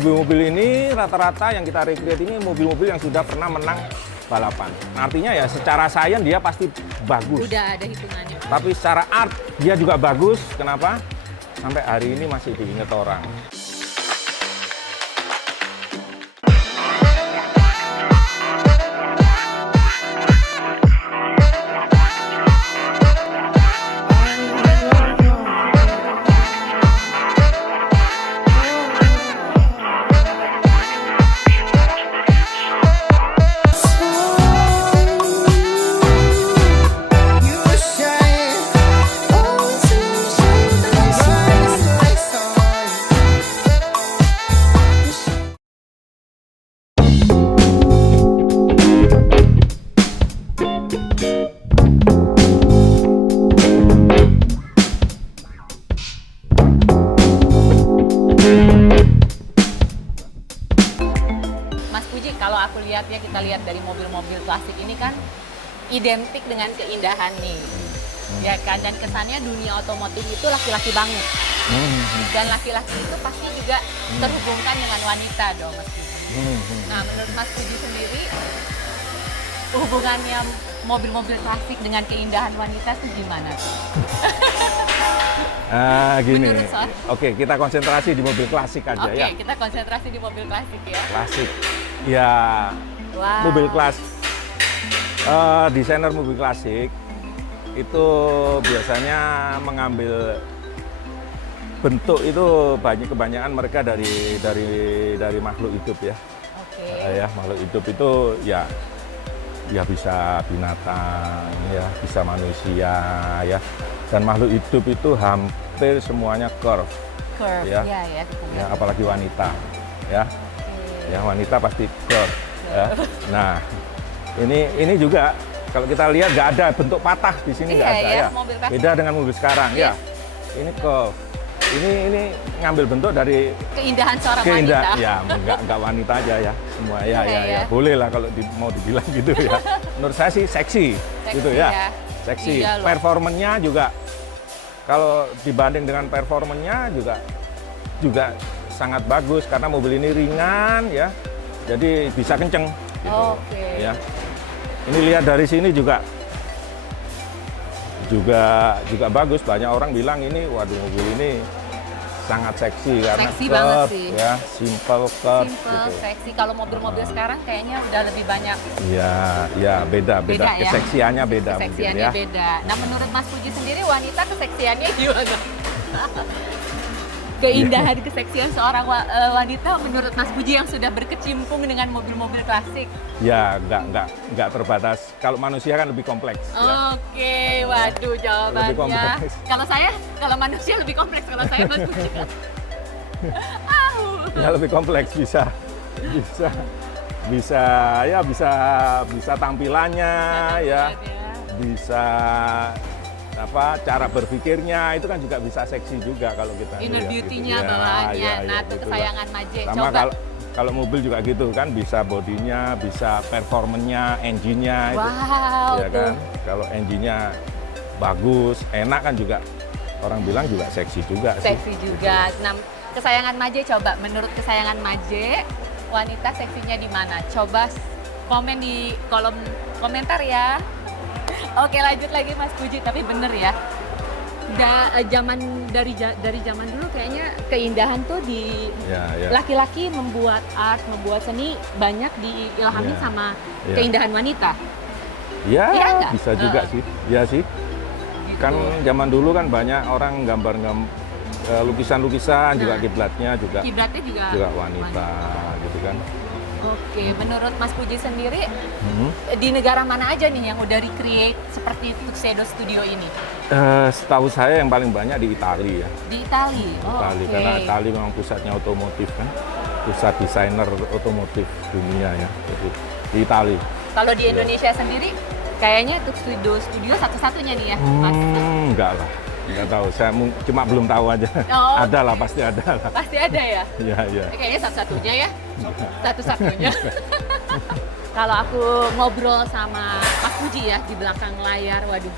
mobil-mobil ini rata-rata yang kita recreate ini mobil-mobil yang sudah pernah menang balapan. Artinya ya secara sains dia pasti bagus. Udah ada hitungannya. Tapi secara art dia juga bagus. Kenapa? Sampai hari ini masih diingat orang. Mas Puji, kalau aku lihat ya, kita lihat dari mobil-mobil klasik ini kan identik dengan keindahan nih. Ya kan, dan kesannya dunia otomotif itu laki-laki banget. Dan laki-laki itu pasti juga terhubungkan dengan wanita dong, Mas Puji. Nah, menurut Mas Puji sendiri, hubungannya mobil-mobil klasik dengan keindahan wanita itu gimana? Gini, Menurut saya. oke kita konsentrasi di mobil klasik aja Oke, ya. kita konsentrasi di mobil klasik ya. Klasik, ya Wow. mobil klasik. Desainer mobil klasik itu biasanya mengambil bentuk itu kebanyakan mereka dari makhluk hidup ya. Oke. Ya makhluk hidup itu ya bisa binatang ya, bisa manusia ya. Dan makhluk hidup itu hampir semuanya curve. Curve, Ya. ya, Ya, apalagi wanita ya. Oke. Ya wanita pasti curve ya. Nah, ini juga kalau kita lihat nggak ada bentuk patah di sini, nggak Iya ada ya, ya. mobil klasik. Beda dengan mobil sekarang ya. Ini curve. Ini ngambil bentuk dari Keindahan seorang wanita. ya nggak wanita aja ya semua ya Iya, ya ya. boleh lah kalau mau dibilang gitu ya. Menurut saya sih seksi gitu ya. Seksi. Iya loh. Performanya juga kalau dibanding dengan performanya juga sangat bagus karena mobil ini ringan ya. Jadi bisa kenceng gitu. Oke. Ya. Ini lihat dari sini juga bagus. Banyak orang bilang ini waduh mobil ini sangat seksi karena Seksi banget curve, sih. ya, simple curve Simple, gitu. seksi. Kalau mobil-mobil sekarang kayaknya udah lebih banyak. Ya beda. Beda ya? Keseksiannya beda mungkin Keseksiannya ya. beda. Nah, menurut Mas Puji sendiri wanita keseksiannya gimana? Keindahan keseksian seorang wanita menurut Mas Puji yang sudah berkecimpung dengan mobil-mobil klasik. Ya nggak terbatas. Kalau manusia kan lebih kompleks. Ya. Oke, waduh jawabannya. kompleks. Kalau manusia lebih kompleks kalau saya Mas Puji. Ya lebih kompleks bisa tampilannya ya, bisa cara berpikirnya itu kan juga bisa seksi juga kalau kita Inner lihat beauty-nya gitu. bawaannya. Nah, itu gitulah. kesayangan Maje. Sama Coba. kalau mobil juga gitu kan bisa bodinya, bisa performanya, engine-nya itu. Wow, Ya kan? Kalau engine-nya bagus, enak kan juga orang bilang juga seksi juga sih. Seksi juga. Nah, kesayangan Maje coba. Menurut kesayangan Maje, wanita seksinya di mana? Coba komen di kolom komentar ya. Oke, lanjut lagi Mas Puji. Tapi bener ya. Dari zaman dulu kayaknya keindahan tuh di Ya. laki-laki membuat art, membuat seni banyak diilhami Ya. sama Ya. keindahan wanita. Ya, Iya nggak? bisa juga sih. Ya sih. Gitu. Kan zaman dulu kan banyak orang gambar lukisan-lukisan juga Nah. kiblatnya juga Kiblatnya juga wanita gitu kan. Oke, menurut Mas Puji sendiri di negara mana aja nih yang udah recreate seperti Tuxedo Studio ini? Setahu saya yang paling banyak di Italia ya. Di Itali. Oh, Itali oke. karena Itali memang pusatnya otomotif kan. Pusat desainer otomotif dunia ya. Jadi di Itali. Kalau di Indonesia sendiri kayaknya Tuxedo Studio satu-satunya nih ya, Mas. Enggak lah. Enggak tahu. Saya cuma belum tahu aja. Oh, Ada lah, pasti ada lah. Pasti ada ya? Iya. Kayaknya satu-satunya ya. Satu-satunya. Kalau aku ngobrol sama Mas Puji ya di belakang layar, waduh.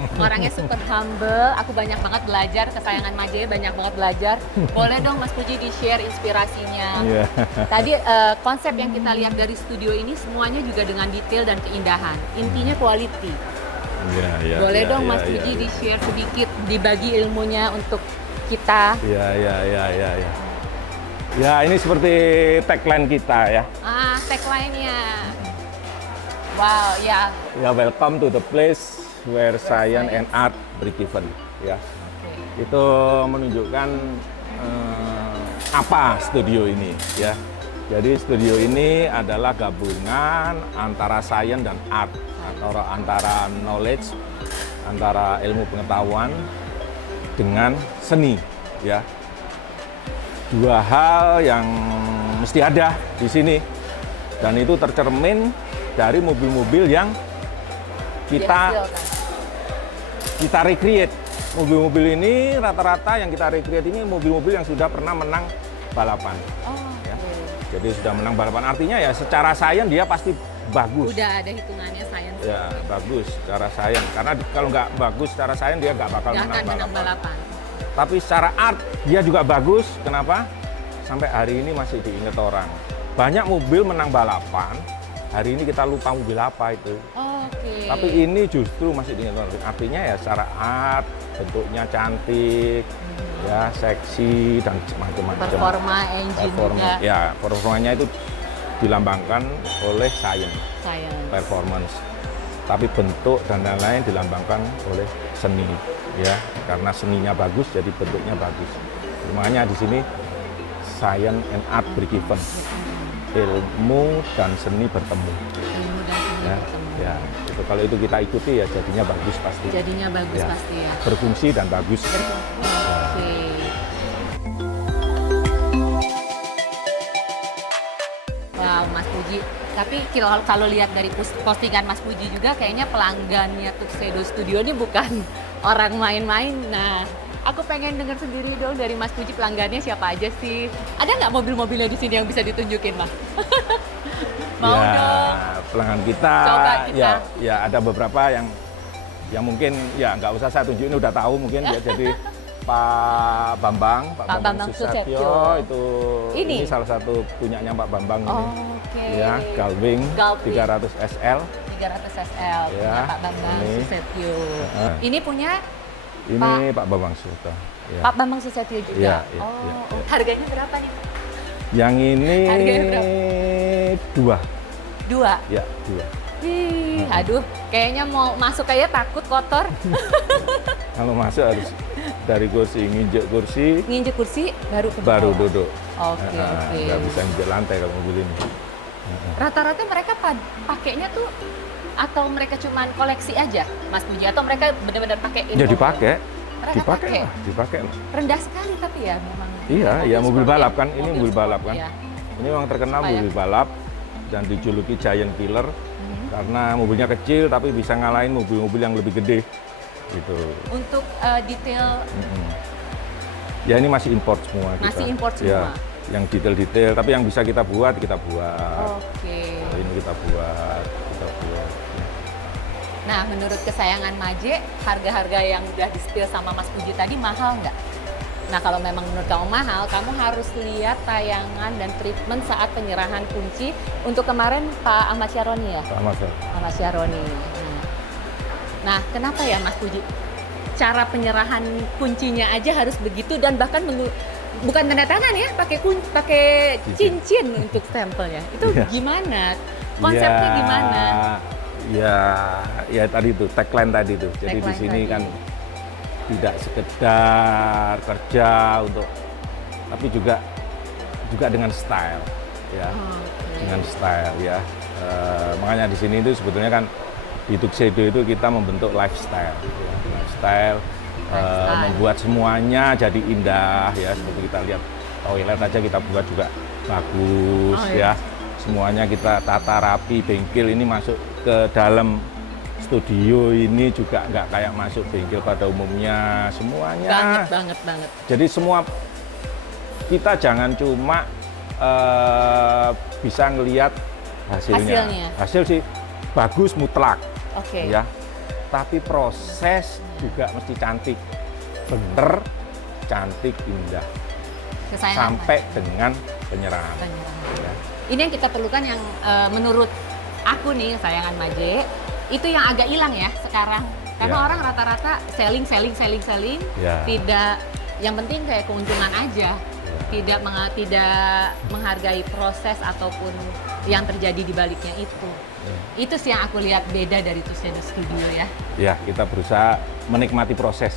Orangnya super humble. Aku banyak banget belajar, kesayangan Maje banyak banget belajar. Boleh dong Mas Puji di-share inspirasinya. Iya. Tadi konsep yang kita lihat dari studio ini semuanya juga dengan detail dan keindahan. Intinya quality. Iya, iya. Boleh iya, dong iya, Mas iya, Puji iya. di-share sedikit, dibagi ilmunya untuk kita. Iya, iya, iya, iya, iya. Ya, ini seperti tagline kita ya. Tagline-nya. Wow, ya. Ya, welcome to the place where science and art break even. Ya. Itu menunjukkan apa studio ini ya. Jadi studio ini adalah gabungan antara science dan art, atau antara knowledge, antara ilmu pengetahuan dengan seni ya. Dua hal yang mesti ada di sini, dan itu tercermin dari mobil-mobil yang kita recreate. Mobil-mobil ini rata-rata yang kita recreate ini mobil-mobil yang sudah pernah menang balapan. Oh, Ya. Jadi sudah menang balapan, artinya ya secara sains dia pasti bagus. udah ada hitungannya sains. Ya, bagus secara sains. Karena kalau nggak bagus secara sains dia nggak bakal Nggak akan menang menang balapan. balapan. Tapi secara art dia juga bagus. Kenapa? Sampai hari ini masih diingat orang. Banyak mobil menang balapan, hari ini kita lupa mobil apa itu. Oke. Tapi ini justru masih diingat orang. Artinya ya secara art, bentuknya cantik, ya seksi dan macam-macam. Performa engine-nya Ya, performanya itu dilambangkan oleh sains, performance. Tapi bentuk dan lain-lain dilambangkan oleh seni, ya. Karena seninya bagus, jadi bentuknya bagus. Makanya di sini science and art break even. Ilmu dan seni bertemu. ilmu dan seni Ya, bertemu. ya. Itu kalau itu kita ikuti ya jadinya bagus pasti. Jadinya bagus Ya. pasti ya. Berfungsi dan bagus. Oke. Wow, Mas Puji. Tapi kalau lihat dari postingan Mas Puji juga kayaknya pelanggannya Tuxedo Studio ini bukan orang main-main. Nah, aku pengen dengar sendiri dong dari Mas Puji, pelanggannya siapa aja sih? Ada nggak mobil-mobilnya di sini yang bisa ditunjukin, Mas? Mau ya, dong. pelanggan kita, Coba kita. ya ada beberapa yang mungkin ya nggak usah saya tunjukin udah tahu mungkin ya. Jadi Pak Bambang Susetyo. itu Ini? salah satu punyanya Pak Bambang ini. Oke. Ya, Galving Galving. 300 SL. 300 SL punya Ya, Pak Bambang ini. Susetyo. Ini punya Ini Pak Bambang Susetyo. Ya. Pak Bambang Susetyo juga. Iya, iya, oh, iya, iya. Harganya berapa nih? Yang ini Harganya berapa? 2. 2. Ya, 2. Ih, aduh, kayaknya mau masuk aja takut kotor. Kalau masuk harus dari kursi, nginjek kursi, Nginjek kursi baru ke baru bawah. duduk. Oke, oke. Nggak bisa nginjek lantai kalau mobil ini. Rata-rata mereka pakainya tuh atau mereka cuman koleksi aja, Mas Puji, atau mereka benar-benar pakai Ya dipakai, Mereka dipakai pakai. lah, dipakai lah. Rendah sekali tapi ya memang. Iya, ya mobil sport balap ya. kan, ini mobil sport, balap kan. ya. Ini memang terkenal Supaya- mobil balap dan dijuluki Giant Killer karena mobilnya kecil tapi bisa ngalahin mobil-mobil yang lebih gede. Gitu. Untuk detail Mm-mm. Ya ini masih import semua kita. Masih import Ya, semua? yang detail-detail, tapi yang bisa kita buat, kita buat. Oke. Ini kita buat. Nah, menurut kesayangan Maje, harga-harga yang udah di-spill sama Mas Puji tadi mahal nggak? Nah, kalau memang menurut kamu mahal, kamu harus lihat tayangan dan treatment saat penyerahan kunci untuk kemarin Pak Ahmad Syaroni ya? Sama Sir. Ahmad Syaroni. Nah, kenapa ya Mas Puji? Cara penyerahan kuncinya aja harus begitu dan bahkan bukan tanda tangan ya, pakai cincin untuk stempelnya. Itu Iya. gimana? Konsepnya Ya, gimana? Ya tadi itu tagline tadi itu. Jadi di Tagline sini tadi. kan tidak sekedar kerja untuk, tapi juga dengan style, ya, Oke. dengan style ya. Makanya di sini itu sebetulnya kan di Tuxedo itu kita membentuk lifestyle, ya. Lifestyle, membuat semuanya jadi indah ya. Seperti kita lihat toilet aja kita buat juga bagus Oh, iya. ya. Semuanya kita tata rapi, bengkel ini masuk ke dalam studio ini juga nggak kayak masuk bengkel pada umumnya, semuanya. Banget. Jadi semua kita jangan cuma bisa ngelihat hasilnya. Hasilnya. Hasil sih bagus mutlak Oke. ya. tapi proses juga mesti cantik, bener, cantik, indah, Kesayangan sampai dengan penyerahan. Ya. Ini yang kita perlukan yang menurut aku nih, kesayangan Maje, itu yang agak hilang ya sekarang. Karena Ya. orang rata-rata selling, Ya. tidak, yang penting kayak keuntungan aja, tidak menghargai proses ataupun yang terjadi di baliknya itu. Itu sih yang aku lihat beda dari Tuxedo Studio ya. Ya, kita berusaha menikmati proses.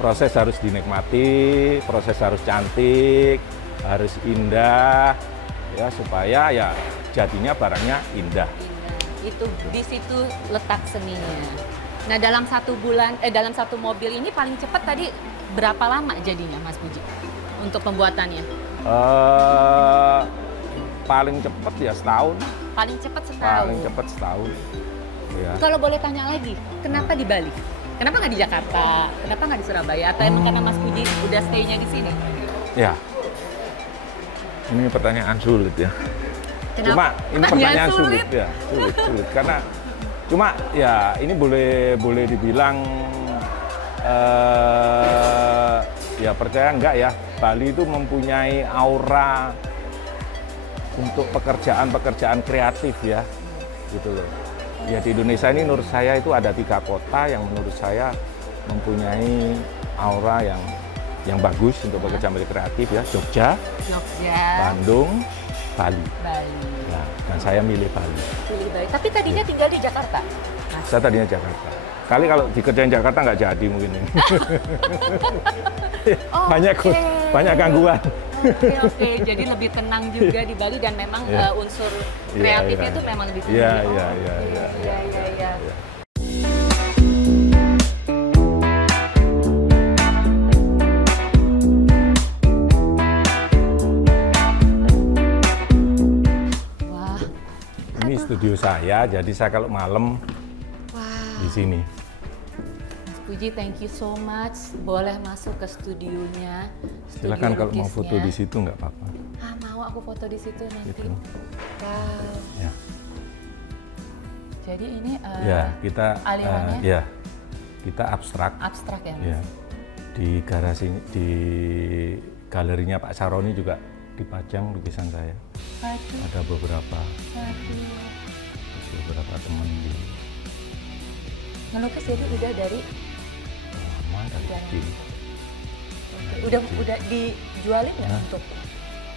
Proses harus dinikmati, proses harus cantik, harus indah, ya supaya ya jadinya barangnya indah. Itu di situ letak seninya. Nah, dalam dalam satu mobil ini paling cepat tadi berapa lama jadinya, Mas Puji, untuk pembuatannya? Paling cepat ya setahun. Paling cepat setahun. Paling cepat setahun. Ya. Kalau boleh tanya lagi, kenapa di Bali? Kenapa nggak di Jakarta? Kenapa nggak di Surabaya? Atau emang karena Mas Puji udah stay-nya di sini? Ya. Ini pertanyaan sulit ya. Kenapa? Cuma ini pertanyaan sulit? sulit ya, sulit. Karena cuma ya ini boleh dibilang ya percaya enggak ya, Bali itu mempunyai aura untuk pekerjaan kreatif ya, gitu loh. Ya di Indonesia ini menurut saya itu ada 3 kota yang menurut saya mempunyai aura yang bagus untuk pekerjaan kreatif ya, Jogja, Bandung, Bali. Nah, dan saya milih Bali. Pilih Bali. Tapi tadinya tinggal di Jakarta. Mas. Saya tadinya Jakarta. Kali kalau dikerjain Jakarta nggak jadi mungkin ini. banyak gangguan. Oke. Jadi lebih tenang juga di Bali dan memang unsur kreatifnya itu memang lebih tinggi. Iya. Wah. Ini studio saya, jadi saya kalau malam di sini. Mas Puji, thank you so much. Boleh masuk ke studionya. Silakan kalau mau lukisnya. foto di situ nggak apa-apa. Mau aku foto di situ nanti. Gitu. Wow. Ya. Jadi ini Kita kita abstrak. Abstrak ya, Mas? Ya. Di garasi, di galerinya Pak Saroni juga dipajang lukisan saya. Aduh. Ada beberapa teman di Ngelukis jadi udah dari lama dari kecil. udah dijualin nggak Hah? untuk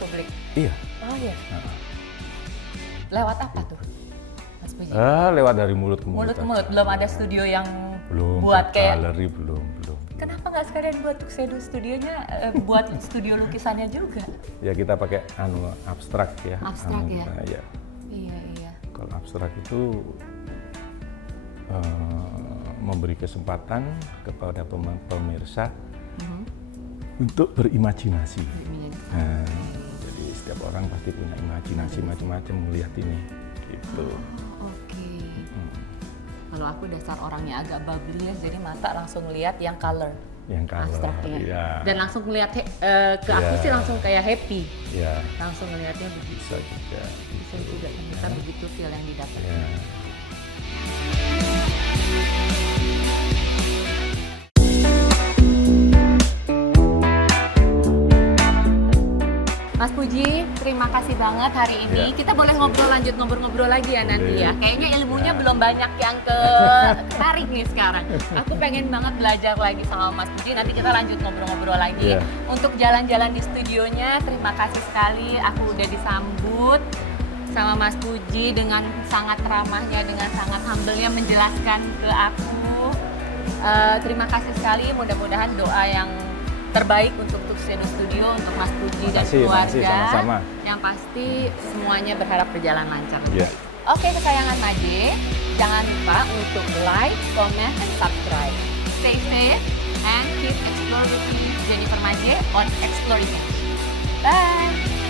publik? Iya. Oh iya. Nah. Lewat apa tuh, Mas Puji? Lewat dari mulut ke mulut. Mulut ke mulut. Belum ada studio yang Belum. buat kayak. Galeri belum. Kenapa nggak sekalian buat Tuxedo studionya, buat studio lukisannya juga? Ya kita pakai abstrak ya. Abstrak ya? Ya. Iya. Kalau abstrak itu memberi kesempatan kepada pemirsa untuk berimajinasi. Nah, jadi setiap orang pasti punya imajinasi macam-macam melihat ini, gitu. Oke. Kalau aku dasar orangnya agak bubbly ya, jadi mata langsung lihat yang color. Yang color, Abstraknya. ya. Dan langsung ngelihat ke aku sih langsung kayak happy. Ya, Langsung ngelihatnya begitu. bisa juga. Bisa juga ternyata begitu feel yang didapat. Ya. Mas Puji, terima kasih banget hari ini. Ya. Kita boleh lanjut ngobrol-ngobrol lagi ya nanti ya. Kayaknya ilmunya Ya. belum banyak yang tarik nih sekarang. Aku pengen banget belajar lagi sama Mas Puji. Nanti kita lanjut ngobrol-ngobrol lagi. Ya. Untuk jalan-jalan di studionya, terima kasih sekali. Aku udah disambut sama Mas Puji dengan sangat ramahnya, dengan sangat humble-nya menjelaskan ke aku. Terima kasih sekali. Mudah-mudahan doa yang terbaik untuk Tuxedo Studio, untuk Mas Puji dan keluarga. Sama-sama. Yang pasti semuanya berharap berjalan lancar. Ya. Oke, kesayangan Maje, jangan lupa untuk like, comment, and subscribe. Stay safe and keep exploring with me, Jennifer Maje on Exploring. Bye!